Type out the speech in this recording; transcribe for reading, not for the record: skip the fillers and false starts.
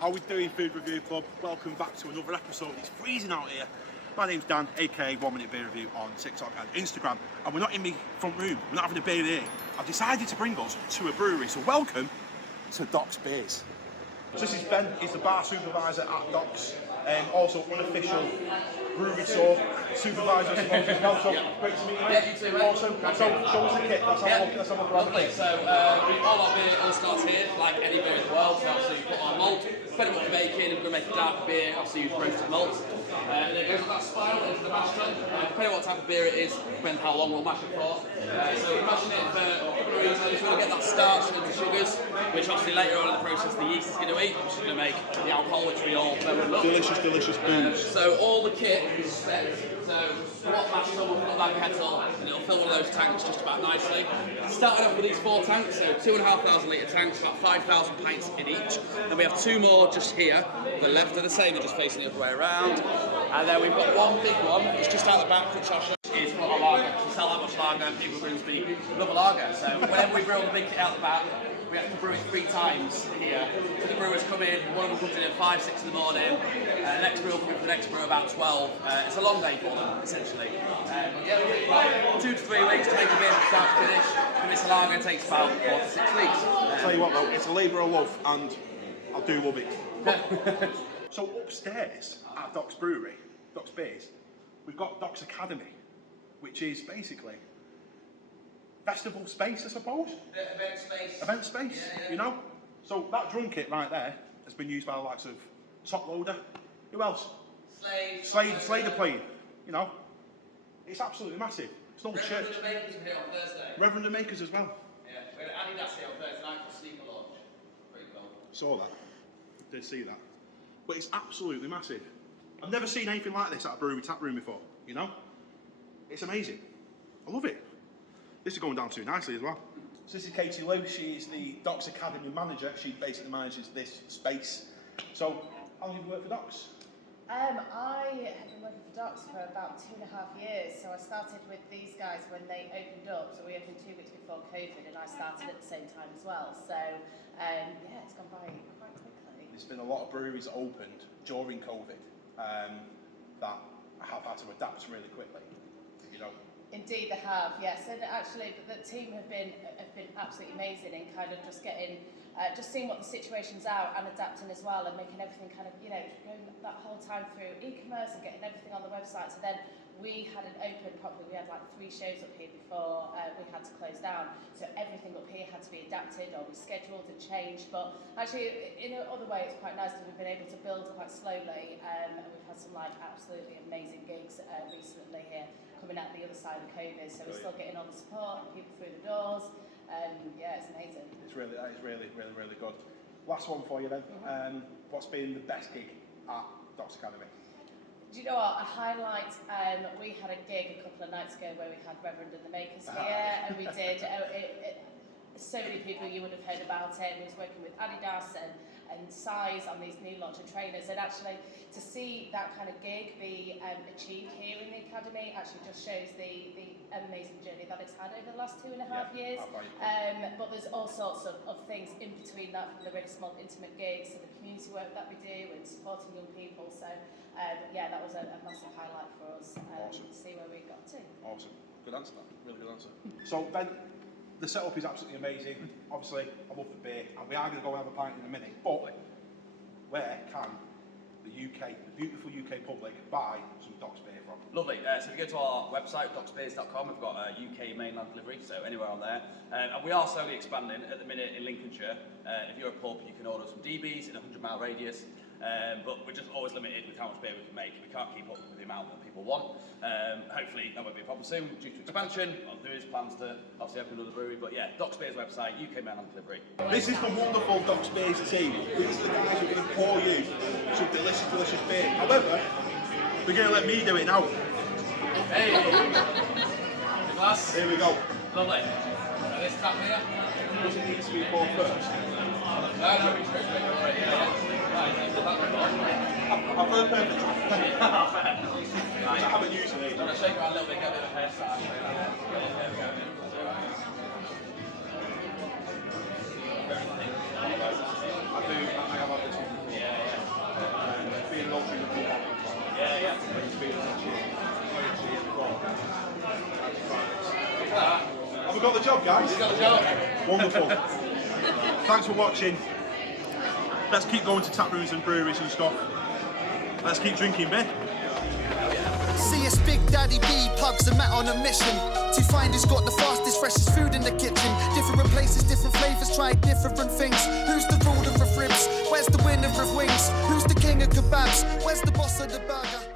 How we doing, Food Review Club? Welcome back to another episode. It's freezing out here. My name's Dan, aka 1 Minute Beer Review on TikTok and Instagram. And we're not in my front room, we're not having a beer here. I've decided to bring us to a brewery. So welcome to Doc's Beers. So this is Ben, he's the bar supervisor at Doc's. Also unofficial brewery tour supervisor, I suppose, as well. So great to meet you. Yeah, you too, mate. Awesome. So show us the kit. Let's have a look. Lovely. So all our beer all starts here, like any beer in the world. So obviously you put our malt, depending what you're making, if we're going to make a dark beer, obviously use roasted malt. And then it goes with that spiral into the mash tun. Depending what type of beer it is, depends how long we'll mash it for. So we're mashing it for a couple of reasons. We're going to get that starch and the sugars, which obviously later on in the process the yeast is going to eat, which is going to make the alcohol, which we all know and love. Delicious booze. So all the kit is set. So what mash tun, we'll put that kettle, and it'll fill one of those tanks just about nicely. Starting off with these 4 tanks, so 2,500 litre tanks, about 5,000 pints in each. Then we have 2 more just here. The levers are the same, they're just facing the other way around. And then we've got one big one, it's just out the back, which I'll show you, is for our lager. We sell that much lager, and people in Grimsby love a lager. So whenever we brew the big kit out the back, we have to brew it 3 times here. So the brewers come in, one of them comes in at 5, 6 in the morning, the next brewer comes in for the next brewer about 12. It's a long day for them, essentially. But yeah, we take about 2 to 3 weeks to make a beer from start to finish. And this lager takes about 4 to 6 weeks. I'll tell you what though, it's a labour of love, and I do love it. So upstairs at Doc's Brewery, Doc's Beers, we've got Doc's Academy, which is basically festival space, I suppose. Event space, yeah. You know? So that drum kit right there has been used by the likes of Top Loader. Who else? Slade are playing, you know? It's absolutely massive. It's not church. Reverend and the Makers are here on Thursday. Reverend and Makers as well. Yeah, we had Adidas here on Thursday night for sneaker launch. Pretty cool. Saw that. Did see that. But it's absolutely massive. I've never seen anything like this at a brewery tap room before, you know? It's amazing. I love it. This is going down too nicely as well. So this is Katie Lou, she is the Doc's Academy manager. She basically manages this space. So, how long have you worked for Doc's? I have been working for Doc's for about 2.5 years. So I started with these guys when they opened up. So we opened 2 weeks before COVID, and I started at the same time as well. So yeah, it's gone by quite quickly. There's been a lot of breweries that opened during COVID that have had to adapt really quickly, you know. Indeed, they have, yes. And actually, the team have been absolutely amazing in kind of just getting, just seeing what the situation's out and adapting as well, and making everything kind of, you know, going that whole time through e-commerce and getting everything on the website. So then we hadn't opened properly. We had like 3 shows up here before we had to close down. So everything up here had to be adapted or rescheduled and changed. But actually, in another way, it's quite nice that we've been able to build quite slowly, and we've had some like absolutely amazing gigs recently here, coming out the other side of COVID, so we're still getting all the support and people through the doors, and yeah, it's amazing. That is really good. Last one for you then. What's been the best gig at Doc's Academy? Do you know what? A highlight, we had a gig a couple of nights ago where we had Reverend and the Makers here, and we did, so many people you would have heard about it. We was working with Adidas and Size on these new launch of trainers, and actually to see that kind of gig be achieved here in the Academy actually just shows the amazing journey that it's had over the last 2.5 years. But there's all sorts of things in between that, from the really small intimate gigs to the community work that we do and supporting young people. So yeah, that was a massive highlight for us to see where we got to. Awesome. Good answer, really good answer. So Ben, the setup is absolutely amazing. Obviously, I love the beer, and we are going to go and have a pint in a minute. But where can the beautiful UK public, buy some Doc's beer from? Lovely. So if you go to our website, docsbeers.com, we've got a UK mainland delivery, so anywhere on there. And we are slowly expanding at the minute in Lincolnshire. If you're a pub, you can order some DBs in a 100-mile radius. But we're just always limited with how much beer we can make. We can't keep up with the amount that people want. Hopefully that won't be a problem soon due to expansion. There is plans to obviously open another brewery, but yeah, Doc's Beers website, UK mainland delivery. This is the wonderful Doc's Beers team. These are the guys who are going to pour you some delicious beer. However, they're going to let me do it now. Hey! Glass. Here we go. Lovely. This tap here. Does it need to be poured first? No, we straight away already. I've heard perfect. I haven't used it. I'm going to shake around a little bit, get a bit of hair start. I have had this one before. We got the job, guys. We got the job. Wonderful. Thanks for watching. Let's keep going to tap rooms and breweries and stuff. Let's keep drinking beer. See us Big Daddy B, pugs are met on a mission to find who's got the fastest, freshest food in the kitchen. Different places, different flavours, try different things. Who's the ruler of ribs? Where's the winner of wings? Who's the king of kebabs? Where's the boss of the burger?